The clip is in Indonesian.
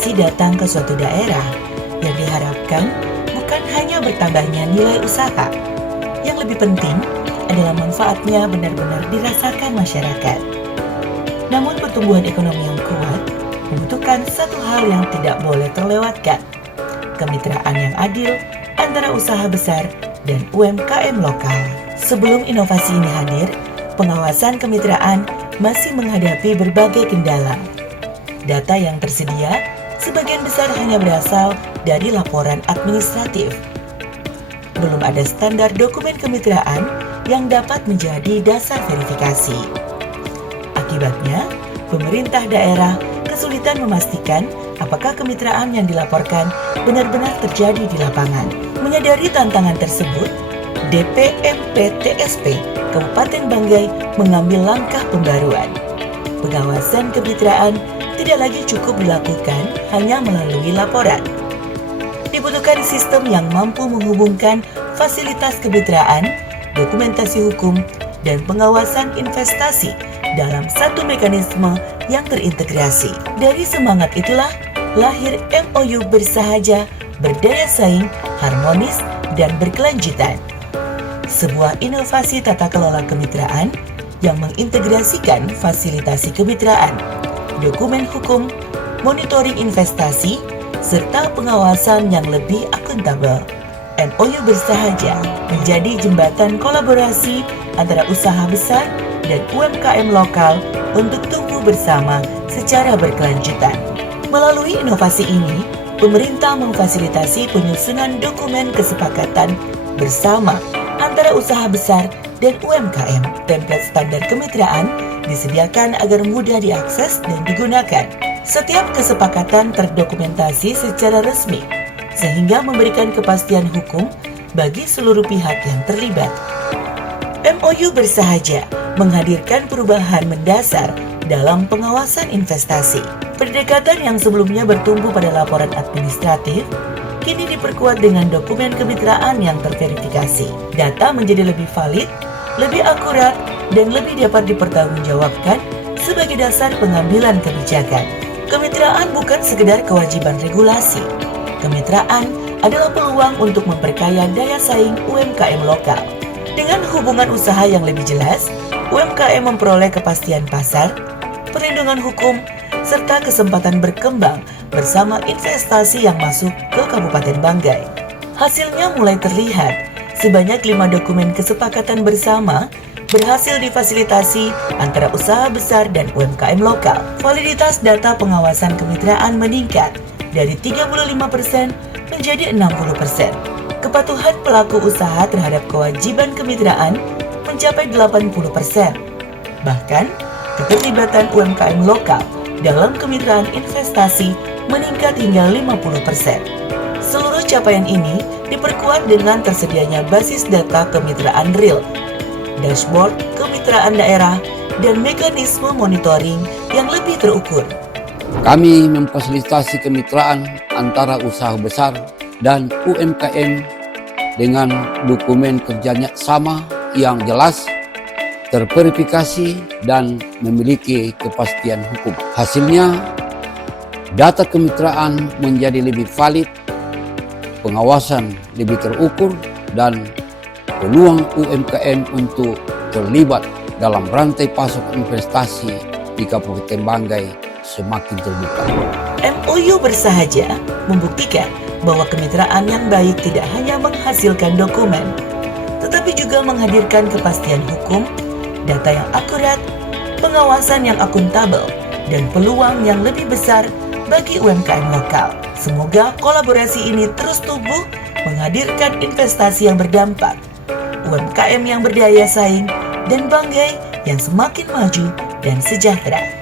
investasi datang ke suatu daerah, yang diharapkan bukan hanya bertambahnya nilai usaha. Yang lebih penting adalah manfaatnya benar-benar dirasakan masyarakat. Namun pertumbuhan ekonomi yang kuat membutuhkan satu hal yang tidak boleh terlewatkan, kemitraan yang adil antara usaha besar dan UMKM lokal. Sebelum inovasi ini hadir, pengawasan kemitraan masih menghadapi berbagai kendala. Data yang tersedia sebagian besar hanya berasal dari laporan administratif. Belum ada standar dokumen kemitraan yang dapat menjadi dasar verifikasi. Akibatnya, pemerintah daerah kesulitan memastikan apakah kemitraan yang dilaporkan benar-benar terjadi di lapangan. Menyadari tantangan tersebut, DPMPTSP Kabupaten Banggai mengambil langkah pembaruan. Pengawasan kemitraan tidak lagi cukup dilakukan hanya melalui laporan. Dibutuhkan sistem yang mampu menghubungkan fasilitas kemitraan, dokumentasi hukum, dan pengawasan investasi dalam satu mekanisme yang terintegrasi. Dari semangat itulah lahir MOU Bersahaja, Berdaya Saing, Harmonis, dan Berkelanjutan. Sebuah inovasi tata kelola kemitraan yang mengintegrasikan fasilitasi kemitraan, dokumen hukum, monitoring investasi, serta pengawasan yang lebih akuntabel. MOU Bersahaja menjadi jembatan kolaborasi antara usaha besar dan UMKM lokal untuk tumbuh bersama secara berkelanjutan. Melalui inovasi ini, pemerintah memfasilitasi penyusunan dokumen kesepakatan bersama antara usaha besar dan UMKM. Template standar kemitraan disediakan agar mudah diakses dan digunakan. Setiap kesepakatan terdokumentasi secara resmi, sehingga memberikan kepastian hukum bagi seluruh pihak yang terlibat. MOU Bersahaja menghadirkan perubahan mendasar dalam pengawasan investasi. Pendekatan yang sebelumnya bertumbuh pada laporan administratif, kini diperkuat dengan dokumen kemitraan yang terverifikasi. Data menjadi lebih valid, lebih akurat, dan lebih dapat dipertanggungjawabkan sebagai dasar pengambilan kebijakan. Kemitraan bukan sekedar kewajiban regulasi. Kemitraan adalah peluang untuk memperkaya daya saing UMKM lokal. Dengan hubungan usaha yang lebih jelas, UMKM memperoleh kepastian pasar, perlindungan hukum, serta kesempatan berkembang bersama investasi yang masuk ke Kabupaten Banggai. Hasilnya mulai terlihat, sebanyak 5 dokumen kesepakatan bersama berhasil difasilitasi antara usaha besar dan UMKM lokal. Validitas data pengawasan kemitraan meningkat dari 35% menjadi 60%. Kepatuhan pelaku usaha terhadap kewajiban kemitraan mencapai 80%. Bahkan, keterlibatan UMKM lokal dalam kemitraan investasi meningkat hingga 50%. Seluruh capaian ini diperkuat dengan tersedianya basis data kemitraan real, dashboard kemitraan daerah, dan mekanisme monitoring yang lebih terukur. Kami memfasilitasi kemitraan antara usaha besar dan UMKM dengan dokumen kerjanya sama yang jelas, terverifikasi, dan memiliki kepastian hukum. Hasilnya, data kemitraan menjadi lebih valid, pengawasan lebih terukur, dan peluang UMKM untuk terlibat dalam rantai pasok investasi di Kabupaten Banggai semakin terbuka. MOU Bersahaja membuktikan bahwa kemitraan yang baik tidak hanya menghasilkan dokumen, tetapi juga menghadirkan kepastian hukum, data yang akurat, pengawasan yang akuntabel, dan peluang yang lebih besar bagi UMKM lokal. Semoga kolaborasi ini terus tumbuh, menghadirkan investasi yang berdampak, UMKM yang berdaya saing, dan Banggai yang semakin maju dan sejahtera.